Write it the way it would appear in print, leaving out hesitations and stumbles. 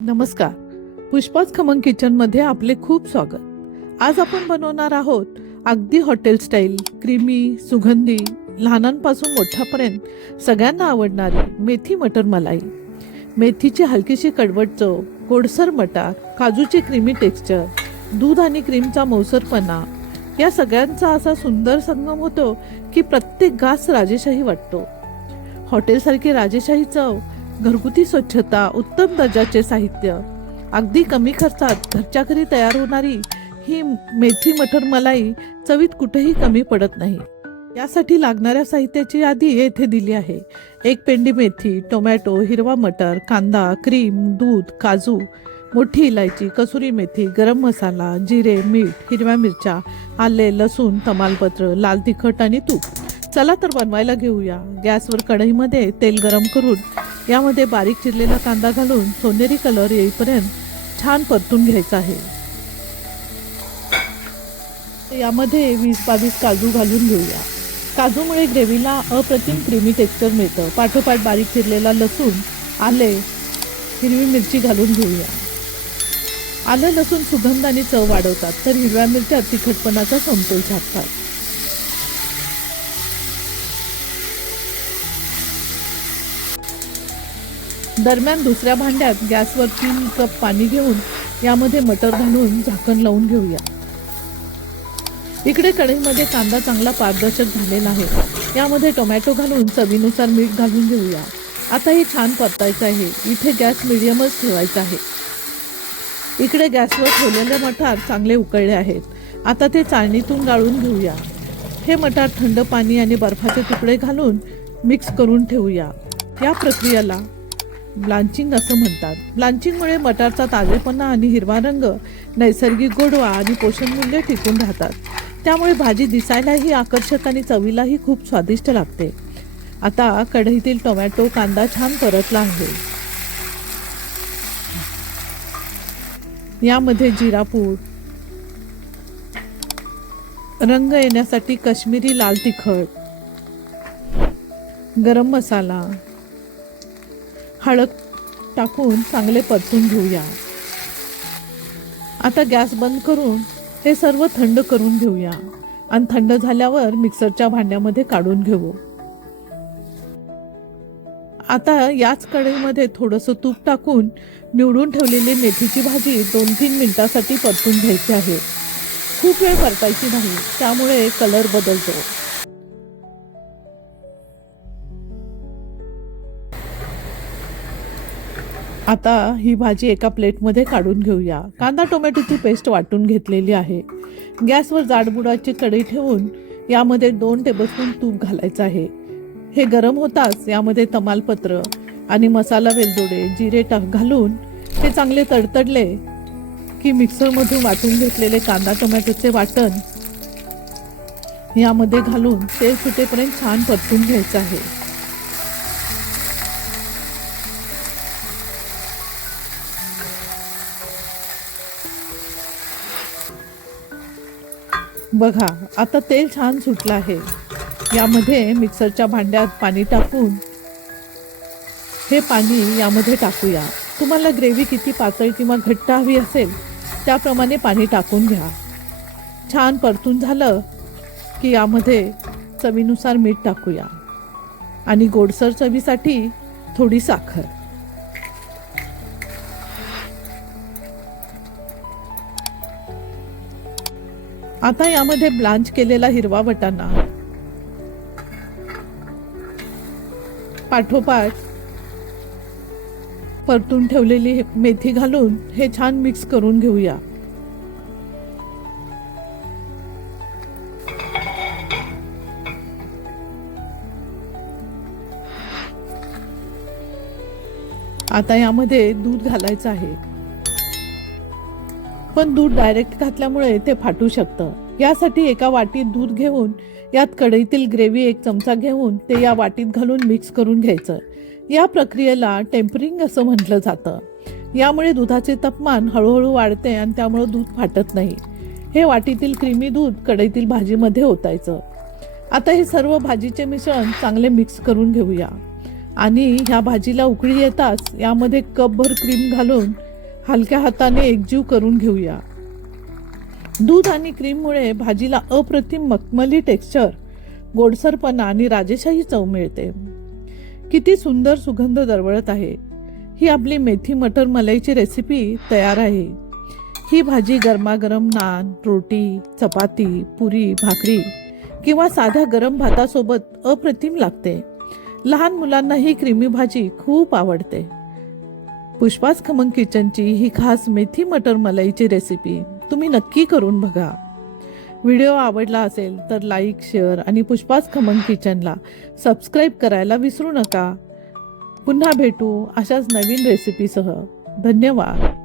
नमस्कार. पुष्पाच खमंग किचनमध्ये आपले खूप स्वागत. आज आपण बनवणार आहोत अगदी हॉटेल स्टाईल क्रीमी सुगंधी लहानांपासून मोठ्यापर्यंत सगळ्यांना आवडणारी मेथी मटर मलाई. मेथीची हलकीशी कडवट चव, गोडसर मटार, काजूचे क्रीमी टेक्स्चर, दूध आणि क्रीमचा मौसरपणा या सगळ्यांचा असा सुंदर संगम होतो की प्रत्येक घास राजेशाही वाटतो. हॉटेलसारखी राजेशाही चव, घरगुती स्वच्छता, उत्तम दर्जाचे साहित्य, अगदी कमी खर्चात घरच्या घरी तयार होणारी ही मेथी मटर मलाई चवीत कुठेही कमी पडत नाही. यासाठी लागणाऱ्या साहित्याची यादी येथे दिली आहे. 1 पेंडी मेथी, टोमॅटो, हिरवा मटर, कांदा, क्रीम, दूध, काजू, मोठी इलायची, कसुरी मेथी, गरम मसाला, जिरे, मीठ, हिरव्या मिरच्या, आले, लसूण, तमालपत्र, लाल तिखट आणि तूप. चला तर बनवायला घेऊया. गॅसवर कढईमध्ये तेल गरम करून यामध्ये बारीक चिरलेला कांदा घालून सोनेरी कलर येईपर्यंत छान परतून घ्यायचा आहे. यामध्ये 20-22 काजू घालून घेऊया. काजूमुळे ग्रेव्हीला अप्रतिम क्रीमी टेक्स्चर मिळतं. पाठोपाठ बारीक चिरलेला लसूण, आले, हिरवी मिरची घालून घेऊया. आलं लसूण सुगंध आणि चव वाढवतात, तर हिरव्या मिरच्या तिखटपणाचा समतोल साधतात. दरम्यान दुसऱ्या भांड्यात गॅसवर 3 कप पाणी घेऊन यामध्ये मटर घालून झाकण लावून घेऊया. इकडे कढईमध्ये कांदा चांगला पारदर्शक झालेला आहे. यामध्ये टोमॅटो घालून चवीनुसार मीठ घालून घेऊया. आता हे छान परतायचं आहे. इथे गॅस मिडियमच ठेवायचा आहे. इकडे गॅसवर ठेवलेले मटार चांगले उकळले आहेत. आता ते चाळणीतून गाळून घेऊया. हे मटार थंड पाणी आणि बर्फाचे तुकडे घालून मिक्स करून ठेवूया. या प्रक्रियेला ब्लांचिंग असं म्हणतात. ब्लांचिंगमुळे मटारचा ताजेपणा आणि हिरवा रंग, नैसर्गिक गोडवा आणि पोषणमूल्य टिकून राहतात. त्यामुळे भाजी दिसायलाही आकर्षक आणि चवीलाही खूप स्वादिष्ट लागते. आता कढईतील टोमॅटो कांदा छान परतला आहे. यामध्ये जिरापूड, रंग येण्यासाठी काश्मीरी लाल तिखट, गरम मसाला, हळद टाकून चांगले परतून घेऊया. आता गॅस बंद करून हे सर्व थंड करून घेऊया आणि थंड झाल्यावर मिक्सरच्या भांड्यामध्ये काढून घेऊ. आता याच कढईमध्ये थोडंसं तूप टाकून निवडून ठेवलेली मेथीची भाजी 2-3 मिनिटांसाठी परतून घ्यायची आहे. खूप वेळ परतायची नाही, त्यामुळे कलर बदलतो. आता ही भाजी एका प्लेटमध्ये काढून घेऊया. कांदा टोमॅटोची पेस्ट वाटून घेतलेली आहे. गॅसवर जाडबुडाची कढई ठेवून यामध्ये 2 टेबलस्पून तूप घालायचं आहे. हे गरम होताच यामध्ये तमालपत्र आणि मसाला वेलदोडे, जिरे घालून हे चांगले तडतडले की मिक्सरमधून वाटून घेतलेले कांदा टोमॅटोचे वाटण यामध्ये घालून तेल सुटेपर्यंत छान परतून घ्यायचं आहे. बघा, आता तेल छान सुटलं आहे. यामध्ये मिक्सरच्या भांड्यात पाणी टाकून हे पाणी यामध्ये टाकूया. तुम्हाला ग्रेव्ही किती पातळ किंवा घट्ट हवी असेल त्याप्रमाणे पाणी टाकून घ्या. छान परतून झालं की यामध्ये चवीनुसार मीठ टाकूया आणि गोडसर चवीसाठी थोडी साखर. आता यामध्ये ब्लांच केलेला हिरवा वाटाणा, पाठोपाठ परतून ठेवलेली मेथी घालून हे छान मिक्स करून घेऊया. आता यामध्ये दूध घालायचं आहे, पण दूध डायरेक्ट घातल्यामुळे ते फाटू शकतं. यासाठी एका वाटीत दूध घेऊन यात कढईतील ग्रेव्ही 1 चमचा घेऊन ते या वाटीत घालून मिक्स करून घ्यायचं. या प्रक्रियेला टेम्परिंग असं म्हटलं जातं. यामुळे दुधाचे तापमान हळूहळू वाढते आणि त्यामुळे दूध फाटत नाही. हे वाटीतील क्रीमी दूध कढईतील भाजीमध्ये ओतायचं. आता हे सर्व भाजीचे मिश्रण चांगले मिक्स करून घेऊया आणि ह्या भाजीला उकळी येताच यामध्ये कपभर क्रीम घालून हलक्या हाताने एकजीव करून घेऊया. दूध आणि क्रीममुळे भाजीला अप्रतिम मखमली टेक्स्चर, गोडसरपणा आणि राजेशाही चव मिळते. किती सुंदर सुगंध दरवळत आहे. ही आपली मेथी मटर मलाईची रेसिपी तयार आहे. ही भाजी गरमागरम नान, रोटी, चपाती, पुरी, भाकरी किंवा साध्या गरम भातासोबत अप्रतिम लागते. लहान मुलांना ही क्रीमी भाजी खूप आवडते. पुष्पाज खमंग किचनची ही खास मेथी मटर मलाईची रेसिपी तुम्ही नक्की करून बघा. व्हिडिओ आवडला असेल तर लाईक, शेअर आणि पुष्पाज खमंग किचनला सबस्क्राईब करायला विसरू नका. पुन्हा भेटू अशाच नवीन रेसिपीसह. धन्यवाद.